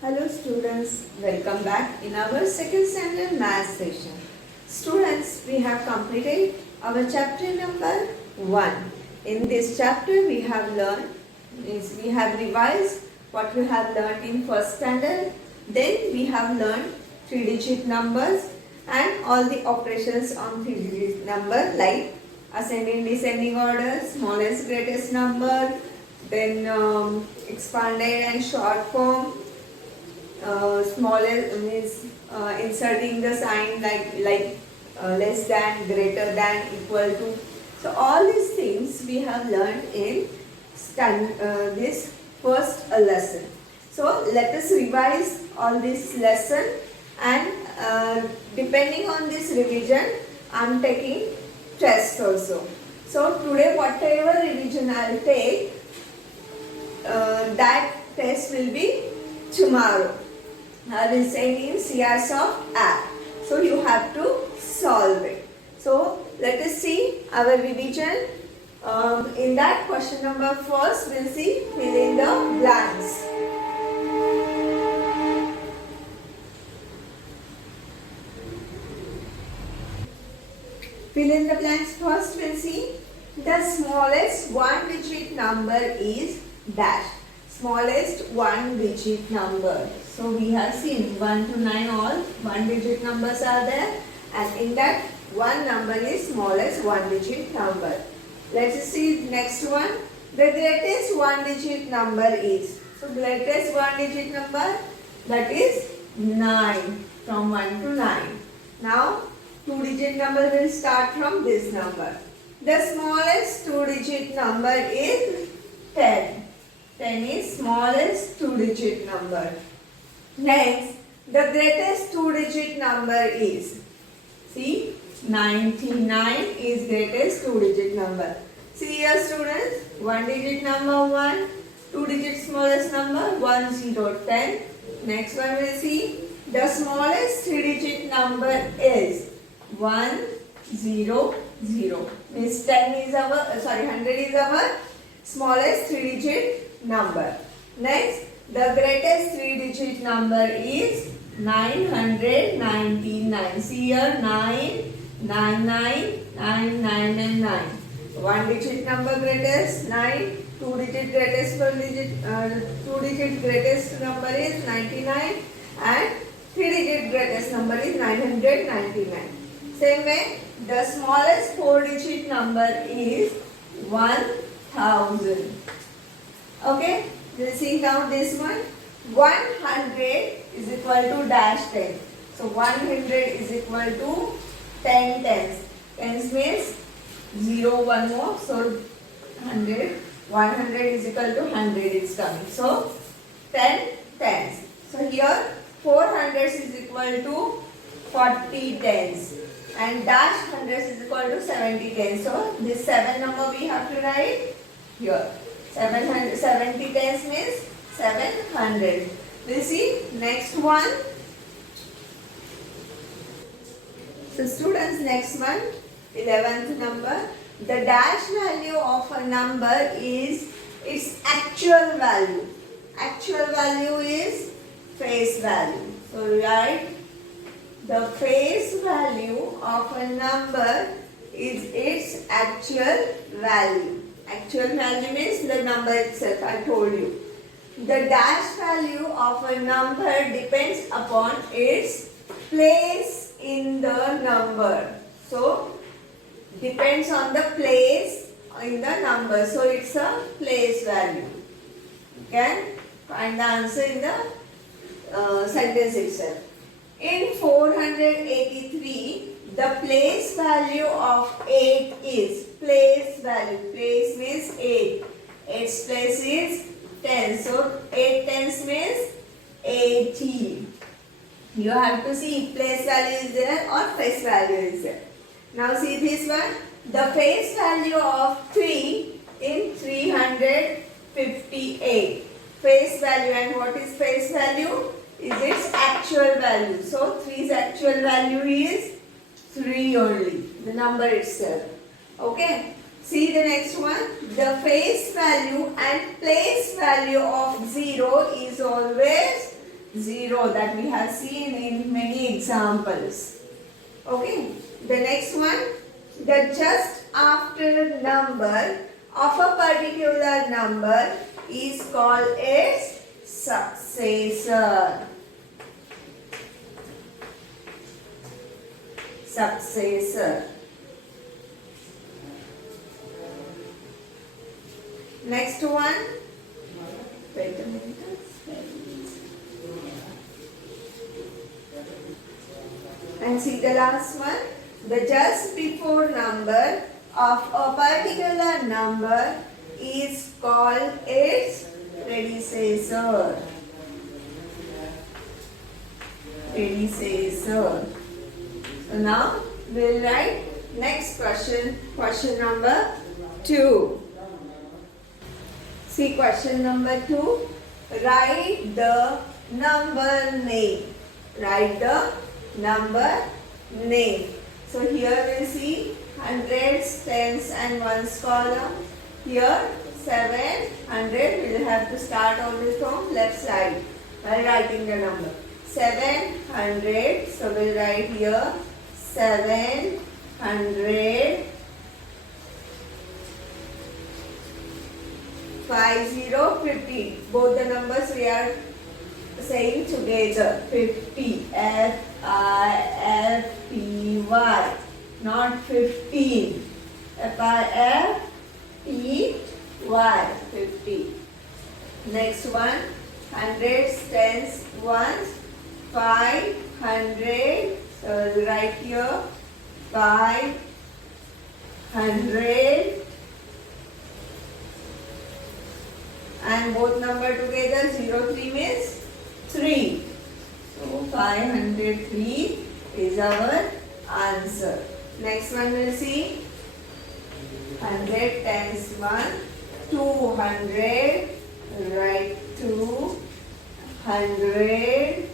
Hello students, welcome back in our second standard math session. Students, we have completed our chapter number 1. In this chapter we have learned, we have revised what we have learned in first standard. Then we have learned 3-digit numbers and all the operations on 3-digit number like ascending, descending order, smallest, greatest number, then expanded and short form, smallest means inserting the sign like less than, greater than, equal to. So all these things we have learned in this first lesson. So let us revise all this lesson, and depending on this revision I am taking tests also. So today whatever revision I will take, that test will be tomorrow. I will send in CRSoft app. So you have to solve it. So let us see our revision. In that question number first, we'll see fill in the blanks. Fill in the blanks first, we'll see the smallest one-digit number is dash. Smallest one-digit number. So we have seen 1 to 9 all one-digit numbers are there, and in that one number is smallest one-digit number. Let's see next one. The greatest one-digit number is. So greatest one-digit number, that is 9, from 1 to 9. Now two-digit number will start from this number. The smallest two-digit number is 10. 10 is smallest two-digit number. Next, the greatest two-digit number is, see, 99 is greatest two-digit number. See here students, one-digit number 1, two-digit smallest number 1, 0, 10. Next one we will see, the smallest three-digit number is 1, 0, 0. Means 10 is our, 100 is our smallest three-digit number. Next, the greatest three-digit number is 999. See here, 9, 9, 9, 9, 9 and 9. One-digit number greatest 9, two-digit greatest two-digit greatest number is 99, and three-digit greatest number is 999. Same way, the smallest four-digit number is 1000. Okay, we'll see now this one. 100 is equal to dash 10. So 100 is equal to 10 tens. Tens means 0, 1 more. So 100. 100 is equal to 100 is coming. So 10 tens. So here 400 is equal to 40 tens. And dash 100 is equal to 70 tens. So this 7 number we have to write here. 70 tens means 700. We'll see next one. So students, next one, 11th number. The dash value of a number is its actual value. Actual value is face value. So write the face value of a number is its actual value. Actual value means the number itself, I told you. The dash value of a number depends upon its place in the number. So, depends on the place in the number. So, it's a place value. You can find the answer in the sentence itself. In 483, the place value of 8 is, place value, place means 8. 8's place is 10. So 8 tens means 80. You have to see place value is there or face value is there. Now see this one. The face value of 3 in 358. Face value, and what is face value? Is its actual value. So 3's actual value is 3 only. The number itself. Okay. See the next one. The face value and place value of 0 is always 0 that we have seen in many examples. Okay, the next one, the just after number of a particular number is called its successor. Successor. Next one, wait a minute. And see the last one, the just before number of a particular number is called its predecessor. Predecessor. So now we'll write next question, question number 2. See question number 2, write the number name. Write the number name. So here we see hundreds, tens and ones column. Here 700, we will have to start always from left side by writing the number. 700, so we'll write here 700. 50, 50. Both the numbers we are saying together. 50. F-I-F-T-Y. Not 15. F-I-F-T-Y. 50. Next one. Hundreds, tens, ones. 500. So we'll write here 500. And both number together, 03 means 3. So 503 is our answer. Next one we'll see 100 times 1, 200, write 200.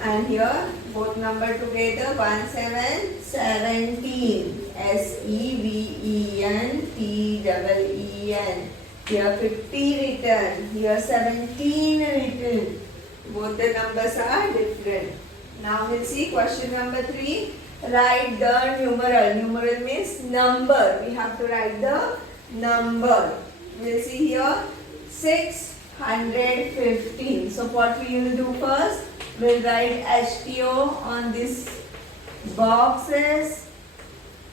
And here both number together, 17. S-E-V-E-N-T-E-E-N. Here 50 written. Here 17 written. Both the numbers are different. Now we'll see question number 3. Write the numeral. Numeral means number. We have to write the number. We'll see here 615. So what we will do first? We'll write HTO on these boxes.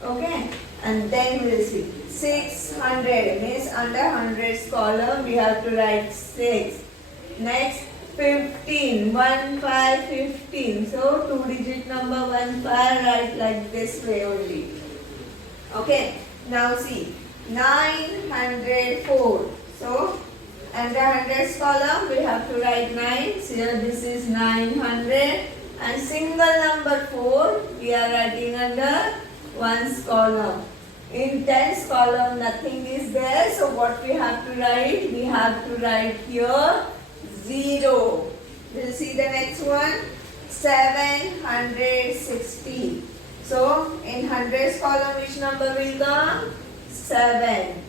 Okay, and then we'll see 600 means under hundreds column we have to write 6. Next 15, 15. So 2-digit number 15, write like this way only. Okay, now see 904. So under hundreds column we have to write 9. So here this is 900 and single number 4 we are writing under ones column. In tens column nothing is there, so what we have to write? We have to write here 0. We'll see the next one, 760. So in hundreds column which number will come? 7.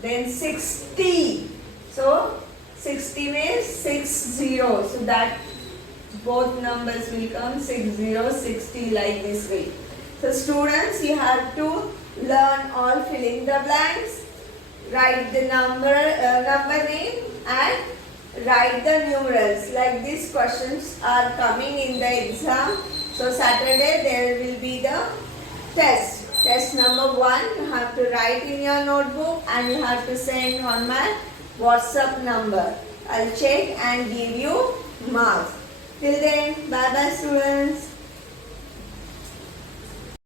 Then 60. So 60 means 60. So that both numbers will come 60, 60 like this way. So students, you have to learn all filling the blanks, write the number name and write the numerals. Like these questions are coming in the exam. So Saturday there will be the test. Test number 1 you have to write in your notebook and you have to send on my WhatsApp number. I'll check and give you marks. Till then, bye bye students.